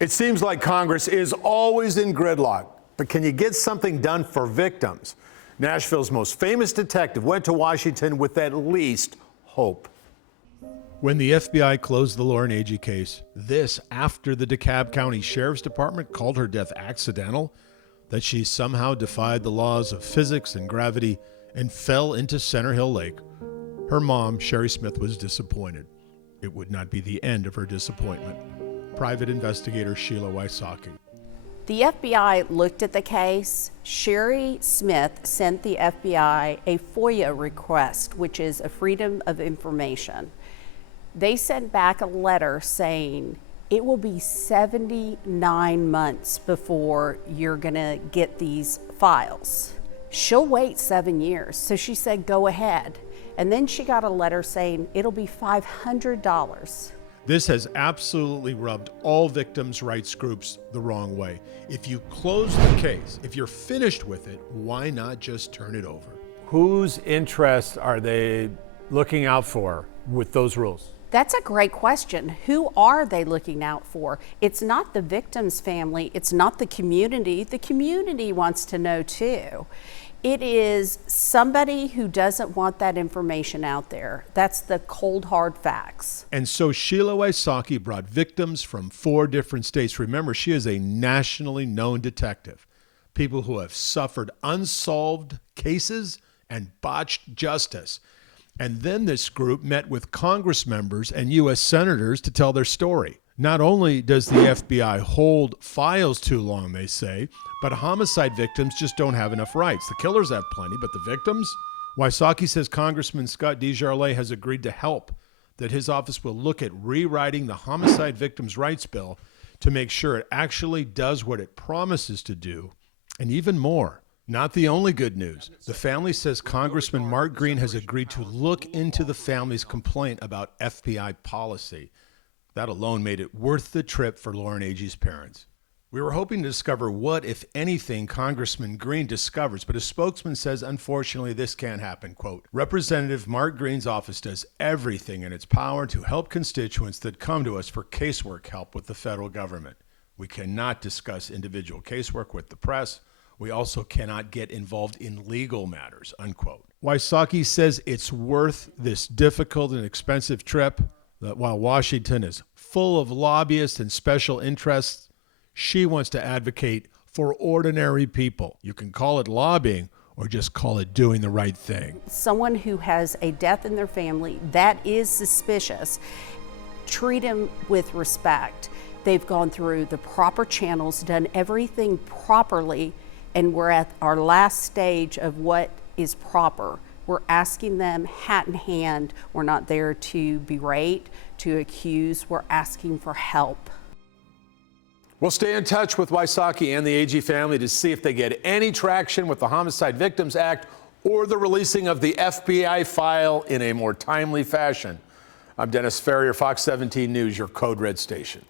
It seems like Congress is always in gridlock, but can you get something done for victims? Nashville's most famous detective went to Washington with at least hope. When the FBI closed the Lauren Agee case, this after the DeKalb County Sheriff's Department called her death accidental, that she somehow defied the laws of physics and gravity and fell into Center Hill Lake, her mom, Sherry Smith, was disappointed. It would not be the end of her disappointment. Private investigator Sheila Wysocki. The FBI looked at the case. Sherry Smith sent the FBI a FOIA request, which is a Freedom of Information. They sent back a letter saying it will be 79 months before you're gonna get these files. She'll wait 7 years, so she said go ahead. And then she got a letter saying it'll be $500. This has absolutely rubbed all victims' rights groups the wrong way. If you close the case, if you're finished with it, why not just turn it over? Whose interests are they looking out for with those rules? That's a great question. Who are they looking out for? It's not the victim's family. It's not the community. The community wants to know too. It is somebody who doesn't want that information out there. That's the cold, hard facts. And so Sheila Wysocki brought victims from 4 different states. Remember, she is a nationally known detective. People who have suffered unsolved cases and botched justice. And then this group met with Congress members and U.S. senators to tell their story. Not only does the FBI hold files too long, they say, but homicide victims just don't have enough rights. The killers have plenty, but the victims? Wysocki says Congressman Scott DesJarlais has agreed to help, that his office will look at rewriting the Homicide Victims' Rights Bill to make sure it actually does what it promises to do, and even more. Not the only good news. The family says Congressman Mark Green has agreed to look into the family's complaint about FBI policy. That alone made it worth the trip for Lauren Agee's parents. We were hoping to discover what, if anything, Congressman Green discovers, but his spokesman says, unfortunately, this can't happen. Quote, Representative Mark Green's office does everything in its power to help constituents that come to us for casework help with the federal government. We cannot discuss individual casework with the press. We also cannot get involved in legal matters, unquote. Wysocki says it's worth this difficult and expensive trip, that while Washington is full of lobbyists and special interests, she wants to advocate for ordinary people. You can call it lobbying or just call it doing the right thing. Someone who has a death in their family that is suspicious, treat him with respect. They've gone through the proper channels, done everything properly, and we're at our last stage of what is proper. We're asking them hat in hand. We're not there to berate, to accuse. We're asking for help. We'll stay in touch with Wysocki and the Agee family to see if they get any traction with the Homicide Victims Act or the releasing of the FBI file in a more timely fashion. I'm Dennis Ferrier, Fox 17 News, your Code Red station.